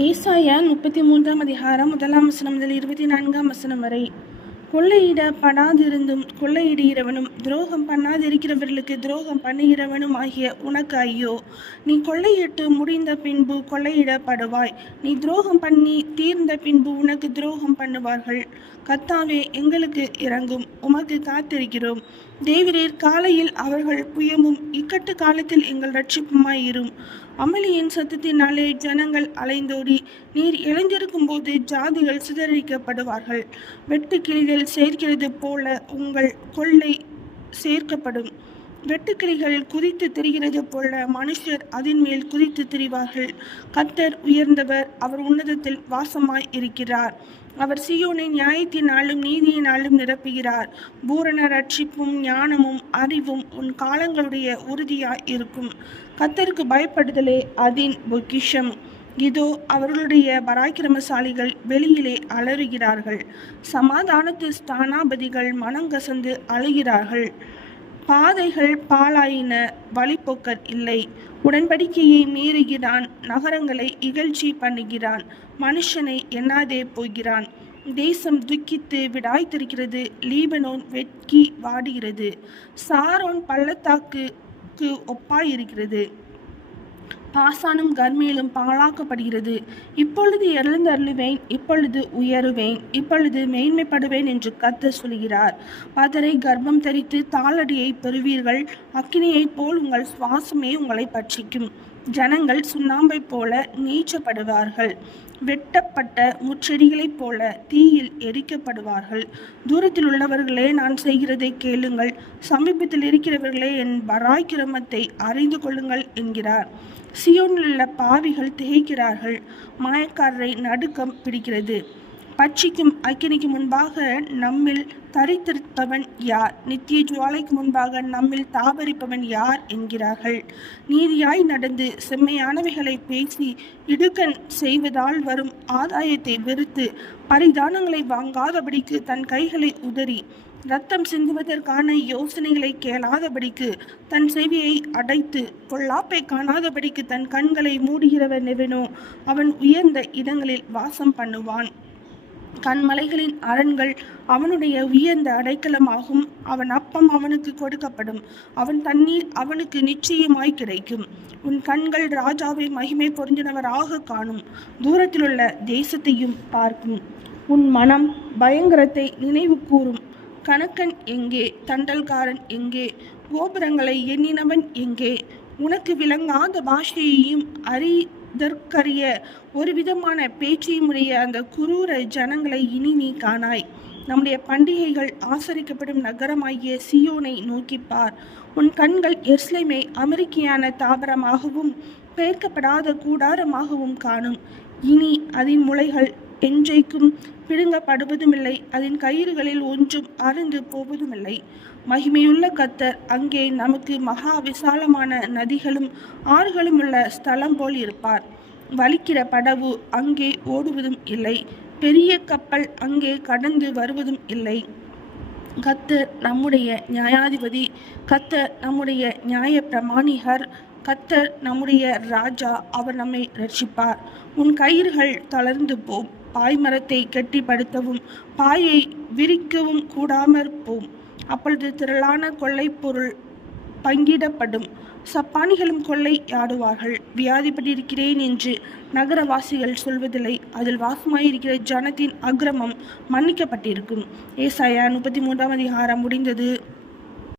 ஏசாயா 33 அதிகாரம் 1 முதல் 24 வரை. கொள்ளையிடப்படாதிருந்தும் கொள்ளையிடுகிறவனும் துரோகம் பண்ணாதிருக்கிறவர்களுக்கு துரோகம் பண்ணுகிறவனும் ஆகிய உனக்கு ஐயோ! நீ கொள்ளையிட்டு முடிந்த பின்பு கொள்ளையிடப்படுவாய். நீ துரோகம் பண்ணி தீர்ந்த பின்பு உனக்கு துரோகம் பண்ணுவார்கள். கர்த்தாவே, எங்களுக்கு இரங்கும், உமக்கு காத்திருக்கிறோம். தேவரீர், காலையில் அவர்கள் புயமும் இக்கட்டு காலத்தில் எங்கள் இரட்சிப்புமாயிரும். அமளியின் சத்தத்தினாலே ஜனங்கள் அலைந்தோடி நீர் எழுந்திருக்கும் போது ஜாதிகள் சிதறடிக்கப்படுவார்கள். வெட்டுக்கிளிகள் சேர்க்கிறது போல உங்கள் கொள்ளை சேர்க்கப்படும். வெட்டுக்கிளிகள் குதித்து திரிகிறது போல மனுஷர் அதன் மேல் குதித்து திரிவார்கள். கர்த்தர் உயர்ந்தவர், அவர் உன்னதத்தில் வாசமாய் இருக்கிறார். அவர் சீயோனை நியாயத்தினாலும் நீதியினாலும் நிரப்புகிறார். பூரண ரட்சிப்பும் ஞானமும் அறிவும் உன் காலங்களுடைய உறுதியாய் இருக்கும். கர்த்தருக்கு பயப்படுதலே அதின் பொக்கிஷம். இதோ, அவர்களுடைய பராக்கிரமசாலிகள் வெளியிலே அலறுகிறார்கள். சமாதானத்து ஸ்தானாபதிகள் மனங்கசந்து அழுகிறார்கள். பாதைகள் பாழாயின, வழிப்போக்கர் இல்லை. உடன்படிக்கையை மீறுகிறான், நகரங்களை இகழ்ச்சி பண்ணுகிறான், மனுஷனை எண்ணாதே போகிறான். தேசம் துக்கித்து விடாய்த்திருக்கிறது, லீபனோன் வெட்கி வாடுகிறது, சாரோன் பள்ளத்தாக்குக்கு ஒப்பாயிருக்கிறது, பாசானும் கர்மேலும் பாழாக்கப்படுகிறது. இப்பொழுது எழுந்தருளுவேன், இப்பொழுது உயருவேன், இப்பொழுது மேன்மைப்படுவேன் என்று கர்த்தர் சொல்கிறார். பதரை கர்ப்பம் தரித்து தாளடியை பெறுவீர்கள். அக்கினியைப் போல் உங்கள் சுவாசமே உங்களை பட்சிக்கும். ஜனங்கள் சுண்ணாம்பை போல நீச்சப்படுவார்கள். வெட்டப்பட்ட முச்செடிகளைப் போல தீயில் எரிக்கப்படுவார்கள். தூரத்தில் உள்ளவர்களே, நான் செய்கிறதை கேளுங்கள். சமீபத்தில் இருக்கிறவர்களே, என் பராக்கிரமத்தை அறிந்து கொள்ளுங்கள் என்கிறார். சியோனில் உள்ள பாவிகள் திகைக்கிறார்கள். மாயக்காரரை நடுக்கம் பிடிக்கிறது. பட்சிக்கும் அக்கினிக்கு முன்பாக நம்மில் தரித்திருப்பவன் யார்? நித்திய ஜுவாலைக்கு முன்பாக நம்மில் தாபரிப்பவன் யார் என்கிறார்கள். நீதியாய் நடந்து செம்மையானவைகளை பேசி இடுக்கண் செய்வதால் வரும் ஆதாயத்தை வெறுத்து பரிதானங்களை வாங்காதபடிக்கு தன் கைகளை உதறி இரத்தம் சிந்துவதற்கான யோசனைகளை கேளாதபடிக்கு தன் செவியை அடைத்து பொல்லாப்பை காணாதபடிக்கு தன் கண்களை மூடுகிறவன் எவனோ அவன் உயர்ந்த இடங்களில் வாசம் பண்ணுவான். கண்மலைகளின் அரண்கள் அவனுடைய உயர்ந்த அடைக்கலமாகும். அவன் அப்பம் அவனுக்கு கொடுக்கப்படும், அவன் தண்ணீர் அவனுக்கு நிச்சயமாய் கிடைக்கும். உன் கண்கள் ராஜாவை மகிமை பொருந்தினவராக காணும், தூரத்திலுள்ள தேசத்தையும் பார்க்கும். உன் மனம் பயங்கரத்தை நினைவு கூறும். கணக்கன் எங்கே? தண்டல்காரன் எங்கே? கோபுரங்களை எண்ணினவன் எங்கே? உனக்கு விளங்காத பாஷையையும் அறிதற்கரிய ஒரு விதமான பேச்சையும் உடைய அந்த குரூர ஜனங்களை இனி நீ காணாய். நம்முடைய பண்டிகைகள் ஆசரிக்கப்படும் நகரமாகிய சியோனை நோக்கிப்பார். உன் கண்கள் எருசலேமை அமெரிக்கையான தாவரமாகவும் பெயர்க்கப்படாத கூடாரமாகவும் காணும். இனி அதன் முளைகள் என்றைக்கும் பிடுங்கப்படுவதுமில்லை, அதன் கயிறுகளில் ஒன்றும் அருந்து போவதுமில்லை. மகிமையுள்ள கர்த்தர் அங்கே நமக்கு மகா விசாலமான நதிகளும் ஆறுகளும் உள்ள ஸ்தலம் போல் இருப்பார். வலிக்கிற படவு அங்கே ஓடுவதும் இல்லை, பெரிய கப்பல் அங்கே கடந்து வருவதும் இல்லை. கர்த்தர் நம்முடைய நியாயாதிபதி, கர்த்தர் நம்முடைய நியாய பிரமாணிகர், கர்த்தர் நம்முடைய ராஜா, அவர் நம்மை ரட்சிப்பார். உன் கயிறுகள் தளர்ந்து போம், பாய்மரத்தை கெட்டிப்படுத்தவும் பாயை விரிக்கவும் கூடாமற் போம். அப்பொழுது திரளான கொள்ளை பொருள் பங்கிடப்படும், சப்பானிகளும் கொள்ளை யாடுவார்கள். வியாதிப்பட்டிருக்கிறேன் என்று நகரவாசிகள் சொல்வதில்லை, அதில் வாசமாயிருக்கிற ஜனத்தின் அக்கிரமம் மன்னிக்கப்பட்டிருக்கும். ஏசாயா 33 அதிகாரம் முடிந்தது.